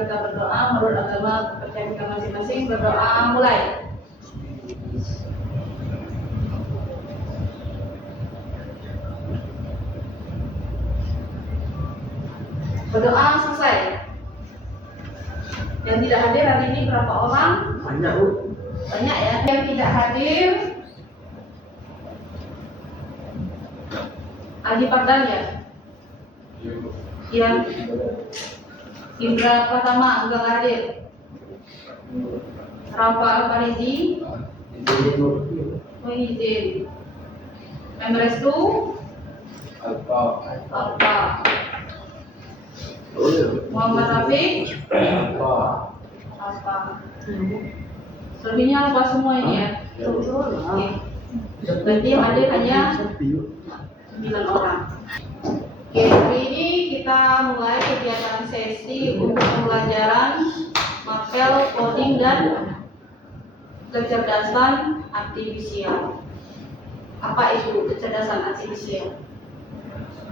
kita berdoa menurut agama kepercayaan kita masing-masing. Berdoa mulai. Berdoa selesai. Yang tidak hadir hari ini berapa orang? Banyak, Bu. Banyak ya. Yang tidak hadir Adi Pardal ya? Yang Indra Pratama enggak hadir. Rafa Al-Farizi Muhyiddin. Memrestu Alfa Muhammad Rafiq apa? Selebihnya apa semua ini ya? Oke. Berarti yang hadir hanya 9 orang. Oke, hari ini kita mulai kegiatan sesi untuk pembelajaran mapel, coding dan kecerdasan artifisial. Apa itu kecerdasan artifisial?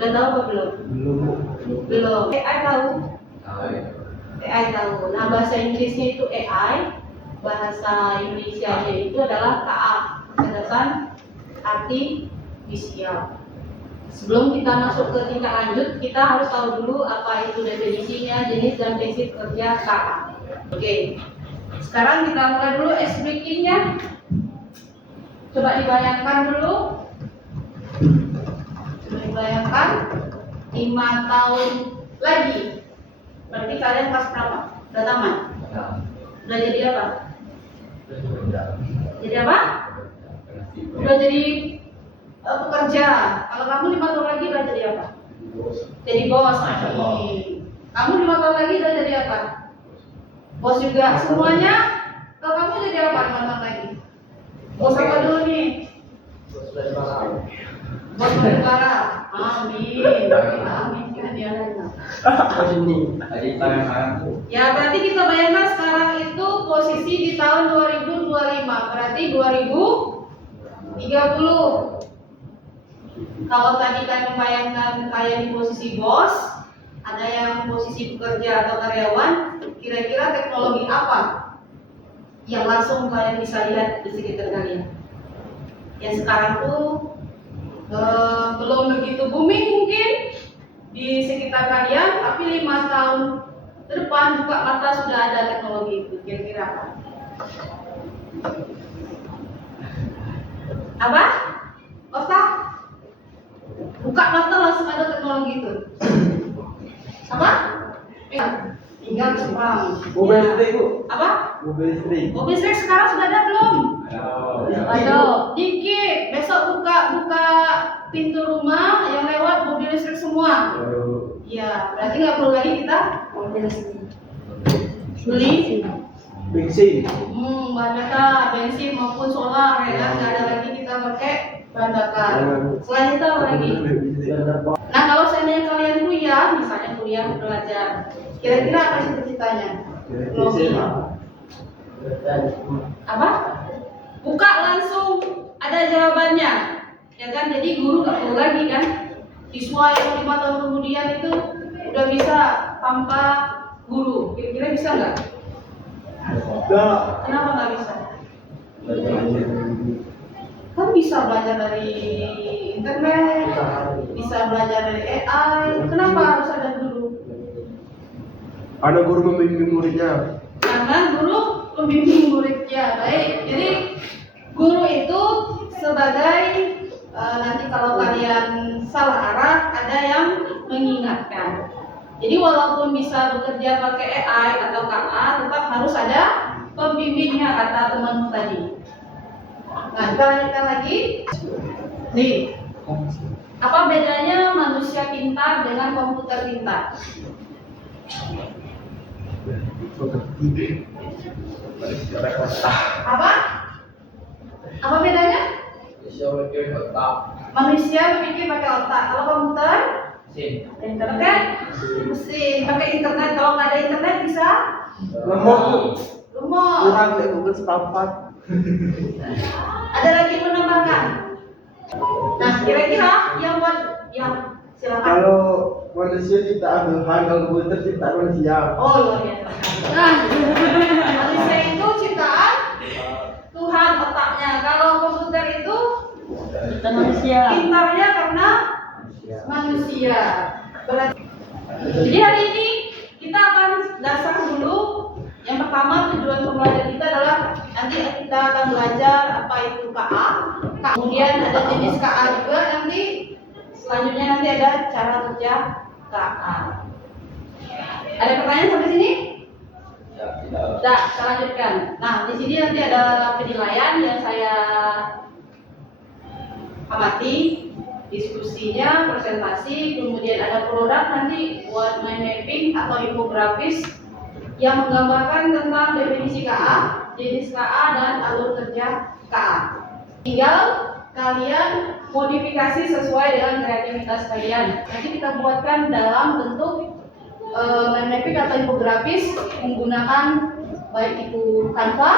Sudah tahu apa belum? Belum. AI tahu? AI tahu. Nah, bahasa Inggrisnya itu AI, bahasa Indonesianya itu adalah KA, kecerdasan artifisial. Sebelum kita masuk ke tingkat lanjut, kita harus tahu dulu apa itu definisinya, jenis dan prinsip kerja KA. Oke. Sekarang kita mulai dulu ice breaking-nya. Coba dibayangkan dulu. Bayangkan 5 tahun lagi. Berarti kalian kelas berapa? Udah tamat? Udah jadi apa? Jadi apa? Udah jadi pekerja. Kalau kamu 5 tahun lagi udah jadi apa? Jadi bos. Kamu 5 tahun lagi udah jadi apa? Bos juga. Semuanya. Kalau kamu jadi apa 5 tahun lagi? Bos apa dulu nih? Bos negara. Amin. Amin. Ya, berarti kita bayangkan sekarang itu posisi di tahun 2025. Berarti 2030. Kalau tadi kalian membayangkan kalian di posisi bos, ada yang posisi pekerja atau karyawan, kira-kira teknologi apa yang langsung kalian bisa lihat di sekitar kalian? Yang sekarang tuh belum begitu booming mungkin di sekitar kalian, tapi 5 tahun ke depan buka mata sudah ada teknologi itu. Kira-kira apa? Apa? Otak? Buka mata langsung ada teknologi itu. Apa? Tinggal Jepang. Mobil listrik, Bu. Apa? Mobil listrik. Mobil listrik sekarang sudah ada belum? Ada. Dikit. Besok buka pintu rumah yang lewat mobil listrik semua. Iya, berarti nggak perlu lagi kita beli Bensin. bahan bakar, bensin maupun solar ya kan, nggak ada lagi kita pakai bahan bakar. Selain itu apa lagi? Nah, kalau seandainya kalian kuliah, misalnya kuliah belajar, kira-kira apa sih cita-citanya? Apa? Buka langsung ada jawabannya, ya kan? Jadi guru nggak perlu lagi kan? Siswa yang 5 tahun kemudian itu udah bisa tanpa guru. Kira-kira bisa nggak? Kenapa nggak bisa? Kan bisa belajar dari internet, bisa belajar dari AI. Kenapa harus ada guru? Ada guru membimbing muridnya. Karena guru pembimbing muridnya. Baik, jadi guru itu sebagai nanti kalau kalian salah arah ada yang mengingatkan. Jadi walaupun bisa bekerja pakai AI atau KA, tetap harus ada pembimbingnya kata teman tadi. Nah, kita lanjutkan lagi. Nih, apa bedanya manusia pintar dengan komputer pintar? Apa? Apa bedanya? Manusia berpikir pakai otak. Kalau komputer? Internet? Mesin. Pakai internet. Kalau nggak ada internet bisa? Lemot. Lemot. Kurang Google seperempat. Ada lagi menambahkan? Nah, kira-kira yang buat silakan. Kalau manusia ciptaan Tuhan, kalau komputer ciptaan manusia. Oh luar biasa. Nah, manusia itu ciptaan Tuhan otaknya. Kalau komputer itu manusia. pintarnya karena manusia. Berarti. Jadi hari ini kita akan dasar dulu. Yang pertama tujuan pembelajaran kita adalah nanti kita akan belajar apa itu KA. Kemudian ada jenis KA juga nanti. Selanjutnya nanti ada cara kerja KA. Ada pertanyaan sampai sini? Tidak, saya lanjutkan. Nah, di sini nanti ada penilaian yang saya amati, diskusinya, presentasi, kemudian ada produk nanti buat mind mapping atau infografis yang menggambarkan tentang definisi KA, jenis KA, dan alur kerja KA. Tinggal kalian modifikasi sesuai dengan kreativitas kalian. Nanti kita buatkan dalam bentuk mind mapping atau infografis menggunakan baik itu Canva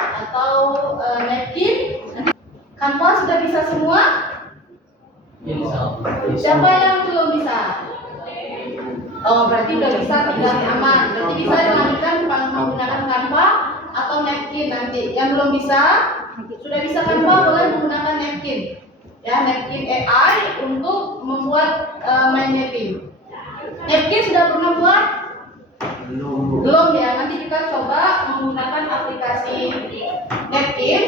atau napkin. Canva sudah bisa semua? Siapa yang belum bisa? Oh, berarti udah bisa, tinggal aman. Berarti bisa dilanjutkan menggunakan Canva atau napkin nanti. Yang belum bisa, sudah bisa Canva, boleh menggunakan napkin. Ya, napkin AI untuk membuat mind mapping. Napkin sudah pernah buat? Belum ya. Nanti kita coba menggunakan aplikasi napkin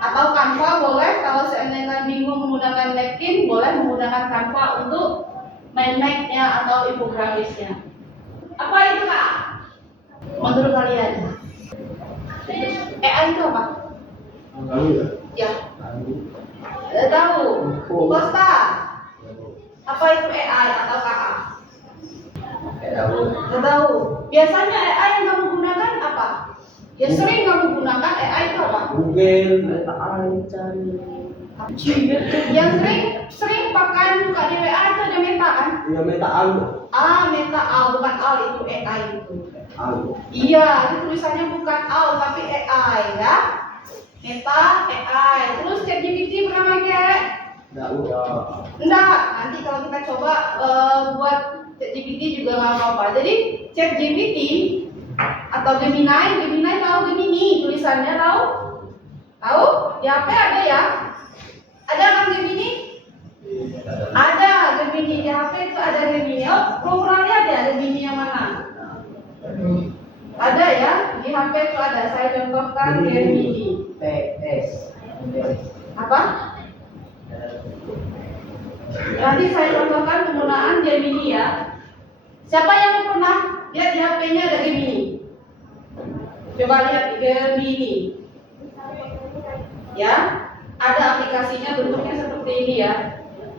atau Canva boleh. Kalau seandainya bingung menggunakan napkin, boleh menggunakan Canva untuk mind map-nya atau infografisnya. Apa itu Kak? Menurut kalian? AI itu apa? Tahu ya? Ya. Tahu. Costa. Apa itu AI atau KA? Nggak tahu. Biasanya AI yang kamu gunakan apa? Ya sering kamu gunakan AI itu apa? Google, AI, cari. Yang sering pakai buka di WA itu ada Meta kan? Ya Meta Al. Meta Al, bukan Al itu AI itu. Al. Iya, itu tulisannya bukan Al tapi AI ya. Meta AI. Terus ChatGPT pernah pakai? Enggak. Nanti kalau kita coba buat ChatGPT juga nggak apa-apa. Jadi ChatGPT atau Gemini tahu Gemini tulisannya tahu? Tahu? Di HP ada ya? Ada kan Gemini? Ada Gemini di HP itu ada Gemini. Oh, belum pernah lihat ya Gemini yang mana? Ada ya di HP itu ada. Saya contohkan Gemini. Apa? Nanti saya contohkan penggunaan Gemini ya. Siapa yang pernah lihat di HP-nya ada Gemini? Coba lihat Gemini. Ya, ada aplikasinya bentuknya seperti ini ya.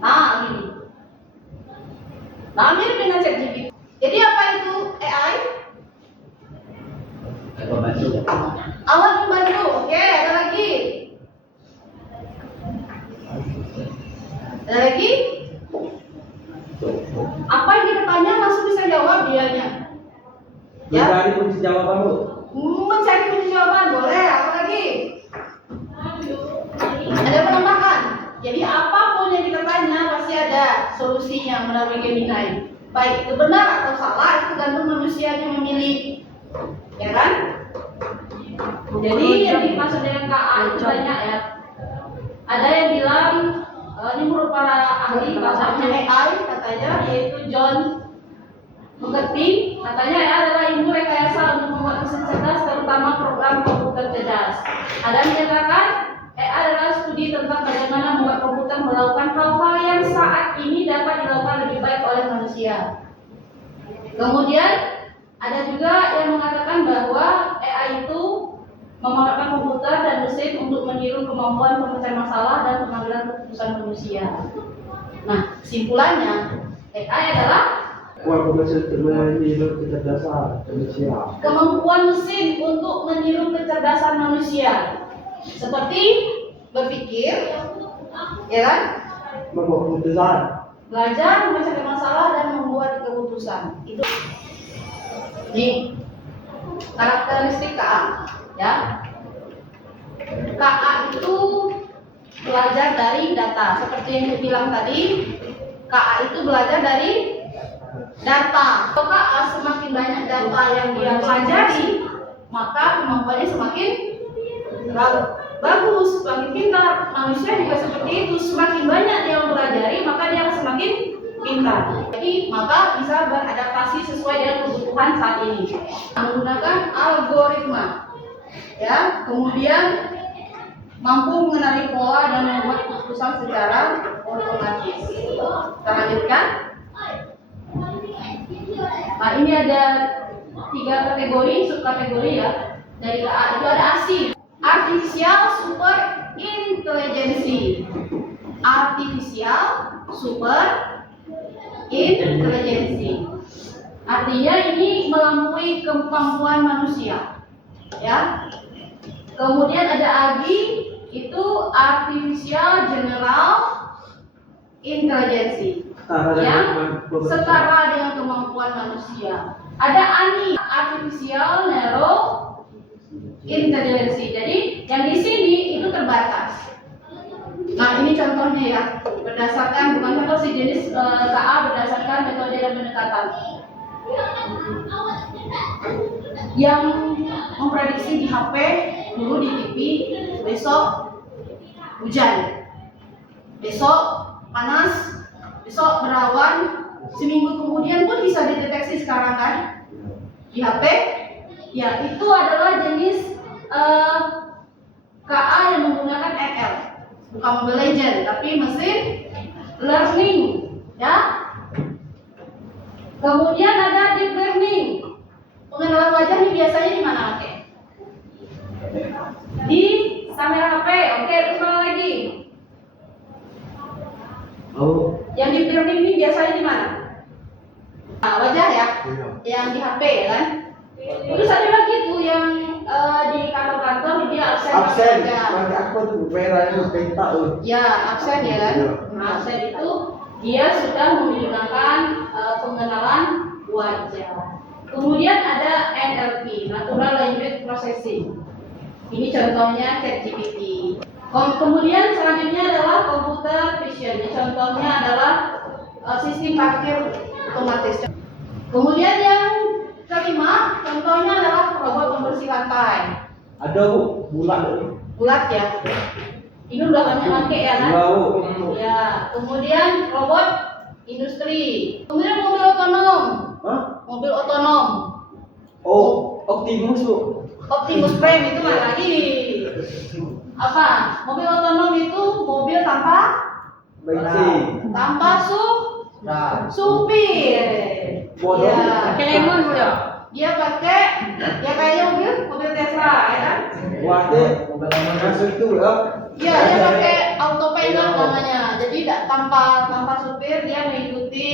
Nah, ini. Nah, mirip dengan ChatGPT. Jadi apa itu AI? Alat membantu. Oke, ada lagi. Ada lagi? Apa yang kita tanya langsung bisa jawab dianya. Ya. Mencari kunci jawaban Bu. Mencari kunci jawaban boleh. Apa lagi? Ada penambahan. Jadi apapun yang kita tanya pasti ada solusinya melalui Gemini. Baik itu benar atau salah itu tergantung manusianya memilih. Ya kan? Jadi yang dimaksud dengan KA itu banyak ya. Ada yang bilang ini menurut para ahli bahasanya AI katanya yaitu John McCarthy katanya ya adalah ilmu rekayasa untuk membuat mesin cerdas terutama program komputer cerdas. Ada yang menyatakan AI adalah studi tentang bagaimana membuat komputer melakukan hal-hal yang saat ini dapat dilakukan lebih baik oleh manusia. Kemudian ada juga yang mengatakan bahwa AI itu memanfaatkan komputer dan mesin untuk meniru kemampuan pemecahan masalah dan pengambilan keputusan manusia. Nah, kesimpulannya AI adalah Kemampuan mesin untuk meniru kecerdasan manusia. kemampuan mesin untuk meniru kecerdasan manusia, seperti berpikir, ya kan? Membuat keputusan. Belajar, memecahkan masalah dan membuat keputusan. Itu nih karakteristik KA, ya. KA itu belajar dari data. Seperti yang saya bilang tadi, KA itu belajar dari data. Kalau KA semakin banyak data yang dia pelajari, maka kemampuannya semakin bagus, semakin pintar. Manusia juga seperti itu, semakin banyak dia mempelajari, maka dia akan semakin pintar. Jadi maka bisa beradaptasi sesuai dengan kebutuhan saat ini. Menggunakan algoritma, ya. Kemudian mampu mengenali pola dan membuat keputusan secara otomatis. Kita lanjutkan. Nah, ini ada 3 kategori, subkategori ya. Dari A itu ada ASI, Artificial Super Intelligence. Artificial Super Intelligence. Artinya ini melampaui kemampuan manusia. Ya. Kemudian ada AGI, itu Artificial General Intelligence, yang setara dengan kemampuan manusia. Ada ANI, Artificial Narrow Intelligence. Jadi yang di sini itu terbatas. Nah, ini contohnya ya, berdasarkan bukan contoh sih, jenis KA berdasarkan metode dan pendekatan. Yang memprediksi di HP, dulu di TV, besok hujan, besok panas, besok berawan, seminggu kemudian pun bisa dideteksi sekarang kan di HP. Ya, itu adalah jenis KA yang menggunakan ML, bukan Mobile Legend, tapi mesin learning, ya. Kemudian ada deep learning. Pengenalan wajah ini biasanya di mana, oke? Di kamera HP, oke, terus mana lagi? Oh. Yang deep learning ini biasanya di mana? Nah, wajah ya, yang di HP ya kan? Terus ada lagi tuh yang di kantor-kantor dia absen. Pakai apa tuh? Merah itu penta tuh. Ya, absen ya kan? Nah, absen itu dia sudah menggunakan pengenalan wajah. Kemudian ada NLP, Natural Language Processing. Ini contohnya ChatGPT. Kemudian selanjutnya adalah computer vision. Contohnya adalah sistem parkir otomatis. Kemudian yang kelima, contohnya adalah robot pembersih lantai. Ada bu, bulat itu. Bulat ya. Ini udah banyak pakai ya kan? Wow. Ya. Kemudian robot industri. Kemudian mobil otonom. Hah? Mobil otonom. Oh, Optimus bu. Optimus Prime itu mana lagi? Apa? Mobil otonom itu mobil tanpa Bensin. supir. Bodoh. Ya. Pakai lemon udah. Dia pakai ya kayaknya mobil Tesla ya kan? Waduh, masuk itu lah. Iya, dia pakai autopilot namanya. Jadi tanpa supir, dia mengikuti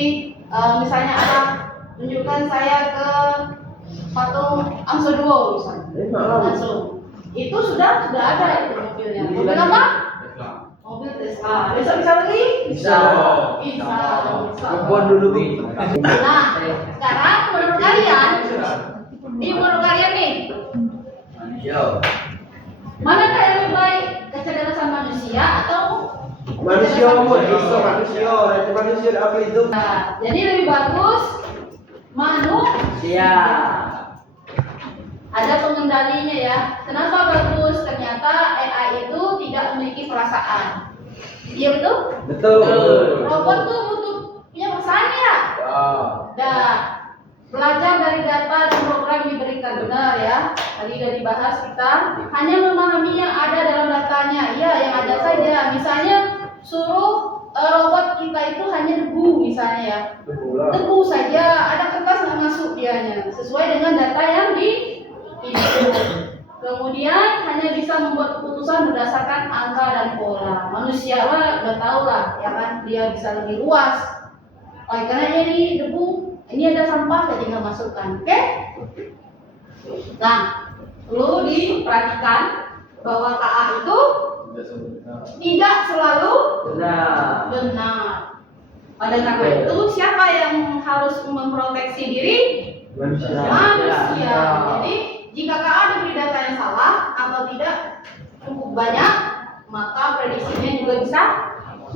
misalnya arah tunjukkan saya ke patung Angso 2 misalnya. Langsung. Itu sudah ada itu mobilnya. Mobil apa? Mobil Tesla. Besok bisa beli? Bisa. Kebon dulu bu. Nah, sekarang menurut kalian nih, manakah yang lebih baik, kecerdasan manusia atau Manusia bu, itu manusia apa itu? Nah, jadi lebih bagus manusia. Ada pengendalinya ya. Kenapa bagus? Ternyata AI itu tidak memiliki perasaan. Iya betul? Betul. Robot tuh butuh punya perasaan ya. Nah, belajar dari data dan program yang diberikan, benar ya. Tadi sudah dibahas, kita hanya memahami yang ada dalam datanya. Iya, yang ada saja. Misalnya suruh robot kita itu hanya debu misalnya ya. Debu saja, ada kertas nggak masuk dianya. Sesuai dengan data yang di input. Kemudian hanya bisa membuat keputusan berdasarkan angka dan pola. Manusia lah udah tahu lah, ya kan, dia bisa lebih luas. Oleh karena ini debu, ini ada sampah jadi nggak masukkan, oke? Nah, perlu diperhatikan bahwa KA itu tidak selalu benar. Pada karena itu siapa yang harus memproteksi diri? Manusia. Jadi jika KA diberi data yang salah atau tidak cukup banyak, maka prediksinya juga bisa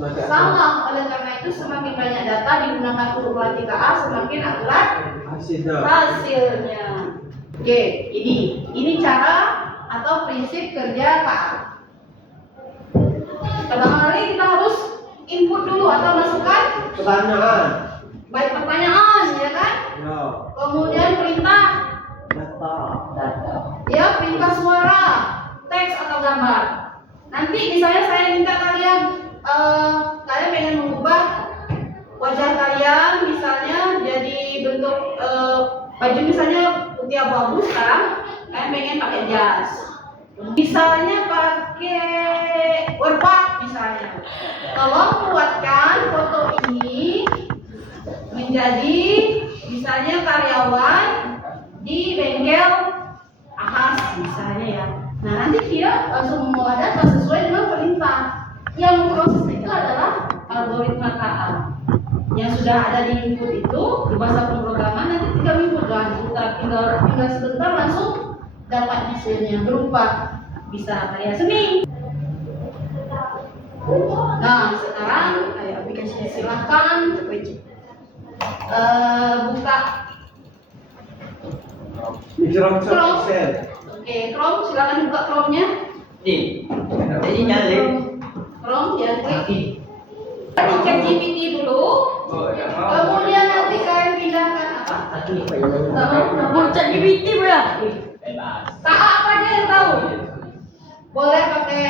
Sama, oleh karena itu semakin banyak data digunakan kumulasi KA, semakin akurat hasilnya. Oke, ini cara atau prinsip kerja KA. Pertama kali kita harus input dulu atau masukkan Pertanyaan. baik pertanyaan, ya kan? Ya. Kemudian perintah, Data. ya perintah suara, teks atau gambar. Nanti misalnya saya minta kalian pengen mengubah wajah kalian misalnya jadi bentuk baju misalnya putih abu-abu, sekarang kalian pengen pakai jas, misalnya pakai warpak misalnya. Tolong buatkan foto ini menjadi misalnya karyawan di bengkel Ahas misalnya ya. Nah nanti dia langsung mengolah data sesuai dengan perintah. Yang proses itu adalah algoritma KA yang sudah ada di input itu di bahasa pemrograman. Nanti tinggal input tinggal sebentar langsung dapat hasilnya berupa bisa karya seni. Nah sekarang silahkan buka Chrome. Oke, Chrome, silakan buka Chrome-nya. Ini nyali. Chrome ya, klik. Cek GPT dulu. Kemudian nanti kalian pindahkan apa? Bocah GPT berapa? KA apa aja yang tahu? Boleh pakai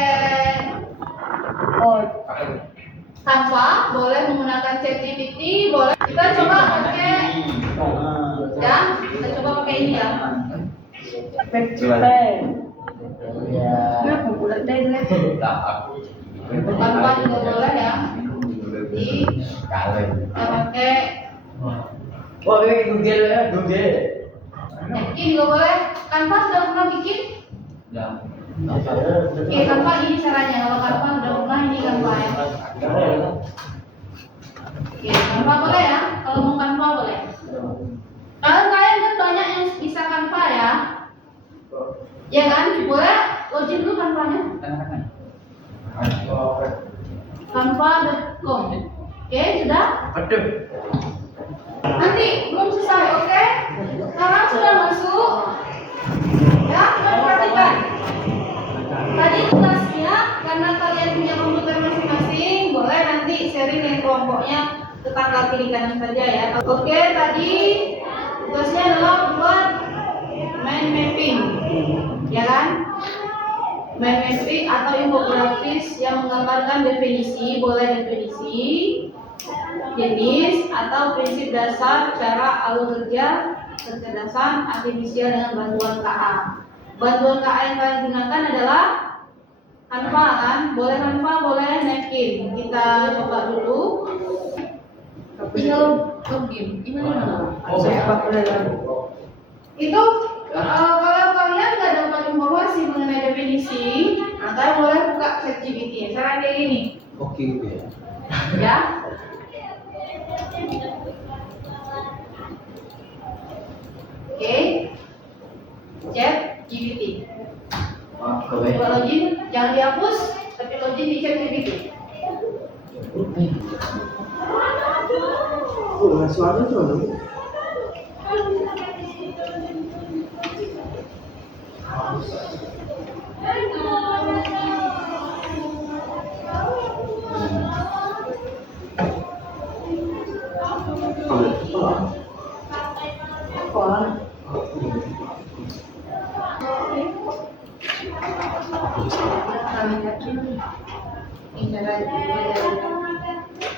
Canva, boleh menggunakan ChatGPT, boleh. Kita coba pakai ya, kita coba pakai ini ya. Canva juga boleh ya. Jadi kita pakai Napkin juga boleh. Canva sudah pernah bikin? Oke, Canva ini caranya. Kalau Canva sudah pernah, ini Canva ya. Oke, Canva boleh ya. Kalau mau Canva boleh. Kalau kalian kan banyak yang bisa Canva ya. Ya kan? Boleh login dulu Canva-nya. Canva.com. Oke, sudah? Nanti belum selesai, oke? Sekarang sudah masuk. Ya, coba perhatikan. Tadi tugasnya, karena kalian punya komputer masing-masing, boleh nanti sharing yang kelompoknya tetangga kiri kanan saja ya. Oke, tadi tugasnya adalah buat mind mapping, ya kan? Mind mapping atau infografis yang menggambarkan definisi, boleh definisi, jenis atau prinsip dasar cara alur kerja kecerdasan artifisial dengan bantuan KA. Bantuan KA yang kalian gunakan adalah Canva kan? Boleh Canva, boleh Napkin. Kita coba dulu. Tinggal login. Ini mana? Itu kalau kalian nggak dapat informasi mengenai definisi, kalian boleh buka ChatGPT. Cara kayak gini. Oke ya. Ya. Oke. ChatGPT. Coba login, jangan dihapus, tapi login di ChatGPT. Oh, suara tuh.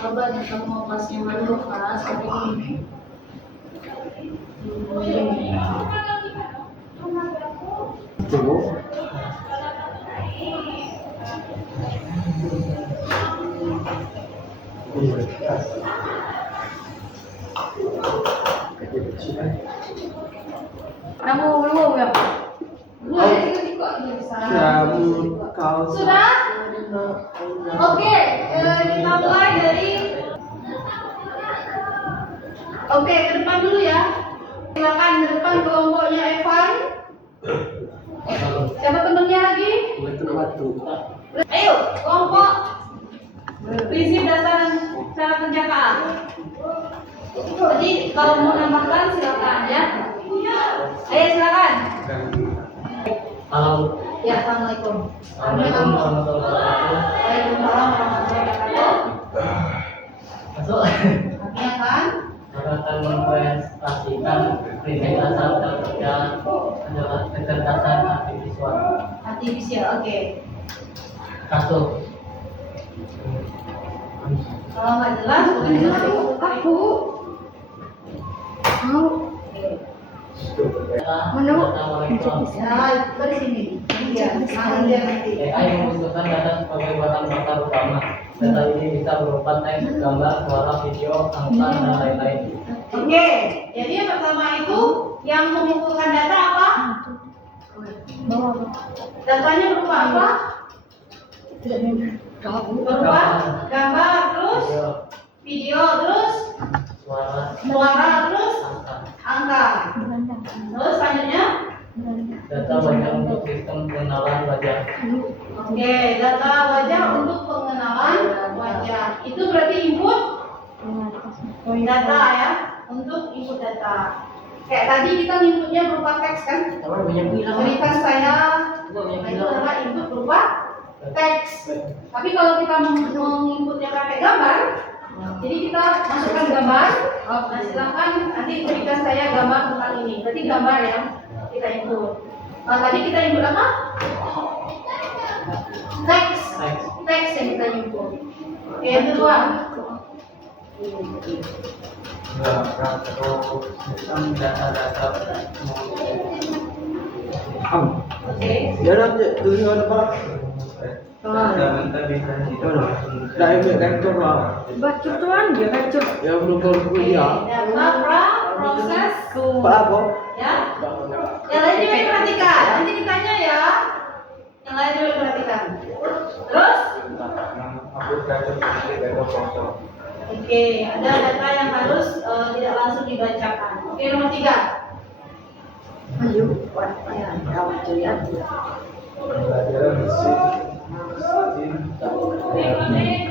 Coba nih kamu mau kasih malu pas seperti ini. Coba. Kamu belum ya? Sudah? Oke, kita mulai dari ke depan dulu ya. Silakan ke depan kelompoknya Evan. Siapa temennya lagi? Batu. Ayo, kelompok Prinsip dasar cara kerja KA. Jadi kalau mau nambahkan silakan ya. Ayo silakan. Halo. Ya, assalamualaikum. Assalamualaikum warahmatullahi wabarakatuh. Waalaikumsalam warahmatullahi wabarakatuh. Masuk. Kami akan Akan mempresentasikan prinsip dasar kerja adalah kecerdasan artifisial. artifisial. Oke. Kasus. Kalau nggak jelas, boleh jelas aku. Mau. Assalamualaikum. Ya, dari sini. Iya, nanti dia nanti. AI membutuhkan data sebagai bahan bakar utama. Data ini bisa berupa teks, gambar, suara, video, angka, dan lain-lain. Oke, jadi yang pertama itu yang mengumpulkan data apa? Datanya berupa apa? Berupa gambar, terus video, terus suara, terus Angka. angka. Terus selanjutnya, Data wajah untuk sistem pengenalan wajah. oke, data wajah untuk pengenalan wajah. Itu berarti input data ya, untuk input data. Kayak tadi kita inputnya berupa teks kan? Berikan saya, nah itu adalah input berupa teks. Tapi kalau kita menginputnya pakai gambar, jadi kita masukkan gambar. Nah silahkan nanti berikan saya gambar tentang ini. Berarti gambar yang kita input. Tadi kita input apa? Teks. Teks yang kita input. Oke, yang kedua. Data-data Oke. Ya nanti tujuan apa? Dah ambil kantor lah. Baca tuan dia baca. Ya belum kalau Oke, kuliah. data proses. Pak apa? Ya. Yang lain juga diperhatikan. Nanti ditanya ya. Yang lain juga diperhatikan. Terus? Oke, ada data yang harus tidak langsung dibacakan. Oke, nomor 3.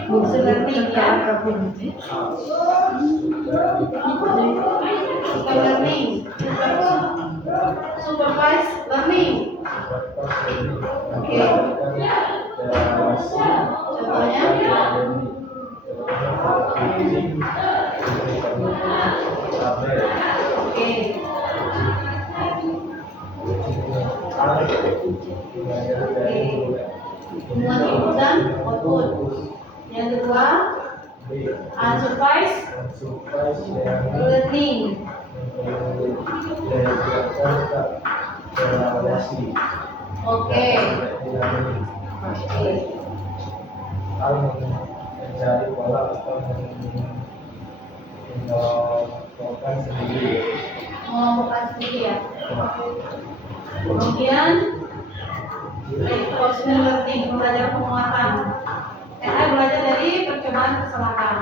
User learning ya. Super learning. Supervised learning. Oke. Contohnya? Oke. Hubungan input dan output. Yang kedua, unsupervised learning. Oke. Mencari pola atau mengelompokkan sendiri. Mengelompokkan sendiri ya. Kemudian reinforcement learning, belajar penguatan. Saya belajar dari percobaan kesalahan.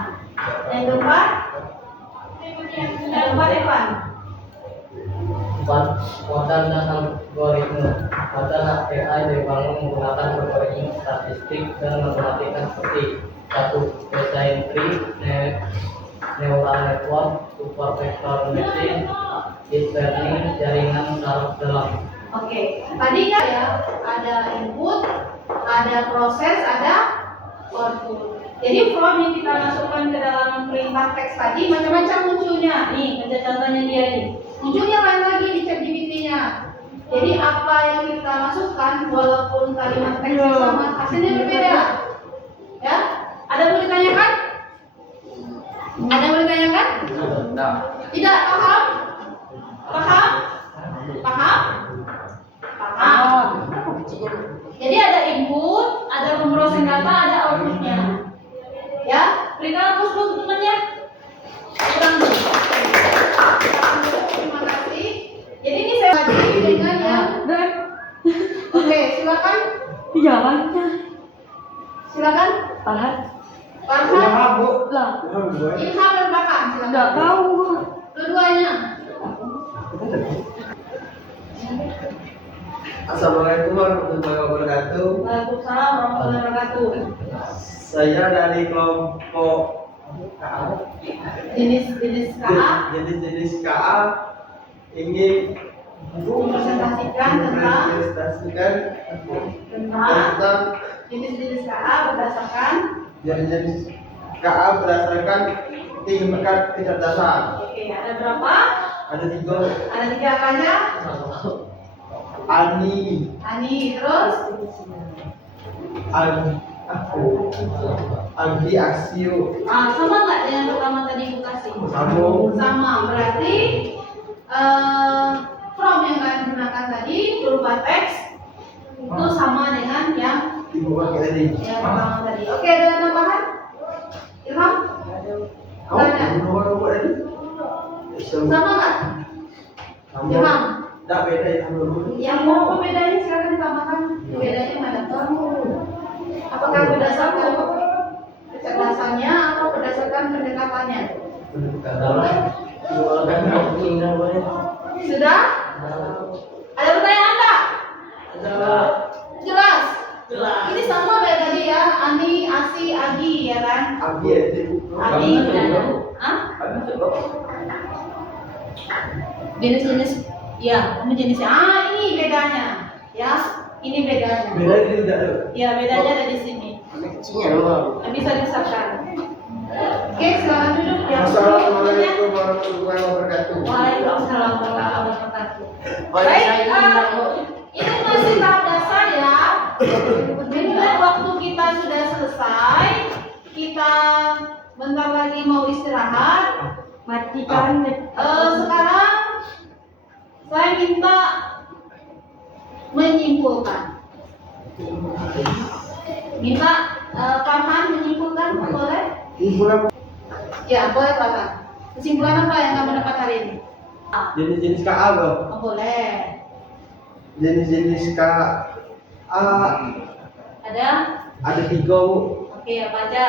Yang keempat, Evan. Modal dan algoritma. Adalah AI dibangun menggunakan algoritma statistik dan matematika seperti 1. Design tree, neural network, super vector machine, deep learning, jaringan saraf dalam. Oke, tadi kan ya ada input, ada proses, ada output. Jadi form yang kita masukkan ke dalam perintah teks tadi macam-macam munculnya. Nih, ada contohnya dia nih. Munculnya lain lagi di ChatGPT-nya. Jadi apa yang kita masukkan walaupun kalimat teksnya sama, hasilnya berbeda. Ya? Ada yang mau ditanyakan? Ada yang mau ditanyakan? Tidak paham? Paham? Paham? Paham. Jadi ada input, ada pemrosesan data, ada outputnya. Ya, berikan hapus dulu temannya. Kurang dulu. Terima kasih. Jadi ini saya bagi dengan yang Oke, silakan. Jalannya. Silakan. Farhan. Farhan. Lah. Ilham dan Farhan. Silakan. Enggak tahu. Dua-duanya. Assalamualaikum warahmatullahi wabarakatuh. Waalaikumsalam warahmatullahi wabarakatuh. Saya dari kelompok Jenis-jenis KA jenis-jenis KA ingin presentasikan mempresentasikan tentang jenis-jenis KA berdasarkan jenis-jenis KA berdasarkan tingkat kecerdasan. oke, ada berapa? Ada 3. Ada 3 apanya? Ani, Terus Agi Asio, sama nggak dengan pertama tadi Ibu kasih? sama. Berarti from yang kalian gunakan tadi berupa teks itu sama dengan yang Ibu pakai tadi. pertama tadi. Oke, ada tambahan? Ilham? Kau buat tadi? Sama nggak? Ilham? Tak beda yang dulu. Yang mau bedanya silakan ditambahkan. Bedanya mana? Apakah berdasarkan kecerdasannya atau berdasarkan pendekatannya? Sudah? Ada pertanyaan enggak? Jelas? Ini sama kayak tadi ya, Ani, Asi, Agi ya kan? Agi itu. Agi bedanya. Hah? Jenis-jenis ya, ini jenisnya. Ini bedanya. Ya, ini bedanya. Beda tidak tuh. Ya, bedanya ada di sini. Bisa disahkan. Oke, silakan duduk ya. Assalamualaikum warahmatullahi wabarakatuh. Waalaikumsalam warahmatullahi wabarakatuh. Baik, ini masih tahap dasar ya. Jadi waktu kita sudah selesai, kita bentar lagi mau istirahat. Matikan. Sekarang saya minta menyimpulkan. Minta Farhan menyimpulkan, boleh? Ya, boleh Farhan. Kesimpulan apa yang kamu dapat hari ini? Jenis-jenis KA loh. Boleh. Jenis-jenis KA Ada? ada 3 Bu. Oke, apa aja?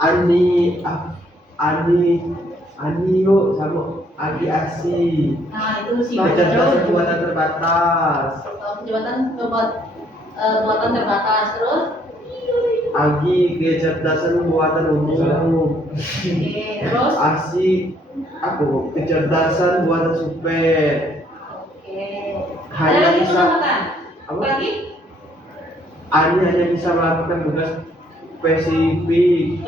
Ani yuk sama Agi Asi. Nah, itu sih. Kecerdasan buatan terbatas. Buatan terbatas terus. Agi kecerdasan buatan umum. Oke, terus. Asi kecerdasan buatan super. Oke. Ada Hanya lagi bisa penambahan? apa? Lagi? Ani hanya bisa melakukan tugas spesifik.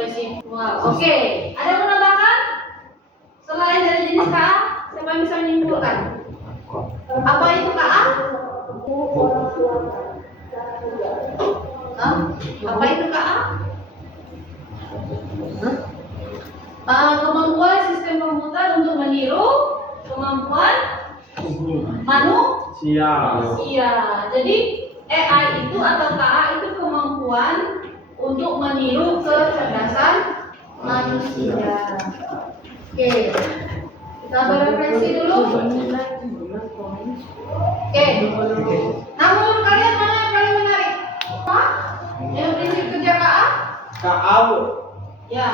Wow. Oke, ada penambahan? Selain dari jenis KA, siapa yang bisa menyimpulkan? Apa itu KA? Hah? Apa itu KA? Kemampuan sistem komputer untuk meniru kemampuan manusia. Jadi AI itu atau KA itu kemampuan untuk meniru kecerdasan manusia. Oke, kita berefleksi dulu. Oke, nah menurut kalian mana yang paling menarik? Apa? Yang prinsip kerja KA? KA Bu. Ya,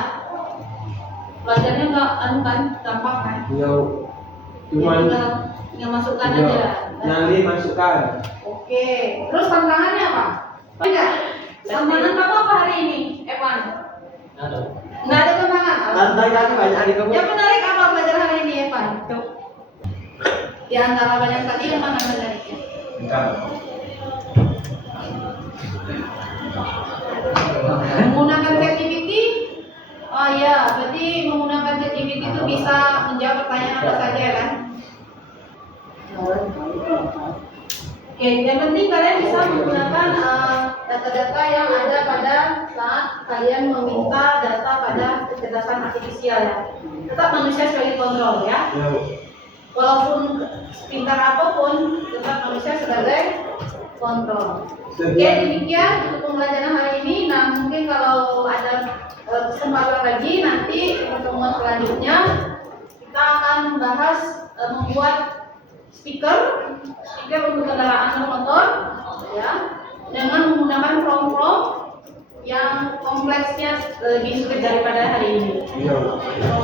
belajarnya nggak kan, gampang kan? Ya, Cuman tinggal masukkan aja. Nyali masukkan. Oke, terus tantangannya apa? Enggak. Tantangan kamu apa hari ini, Evan? Nggak ada tantangan. Tantangan banyak di kamu. Yang menarik apa belajar hari ini, Evan? Di antara banyak tadi yang mana menariknya? Menggunakan ChatGPT. Oh iya, berarti menggunakan ChatGPT itu bisa menjawab pertanyaan apa saja kan? Oke, yang penting kalian bisa menggunakan data-data yang ada pada saat kalian meminta data pada kecerdasan artifisial ya. Tetap manusia sebagai kontrol ya. Walaupun pintar apapun, tetap manusia sebagai kontrol. Oke, demikian untuk pembelajaran hari ini. Nah, mungkin kalau ada kesempatan lagi nanti pertemuan selanjutnya kita akan membahas membuat speaker untuk kendaraan motor ya, dengan menggunakan prompt yang kompleksnya lebih sulit daripada hari ini.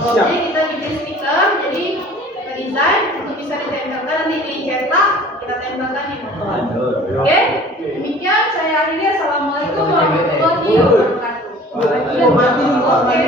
Promptnya kita bikin speaker, jadi kita desain untuk bisa ditempelkan nanti dicetak, kita tempelkan di motor. Oke, demikian saya akhiri. Assalamualaikum warahmatullahi wabarakatuh. Iya, Mati nih, Pak. oke.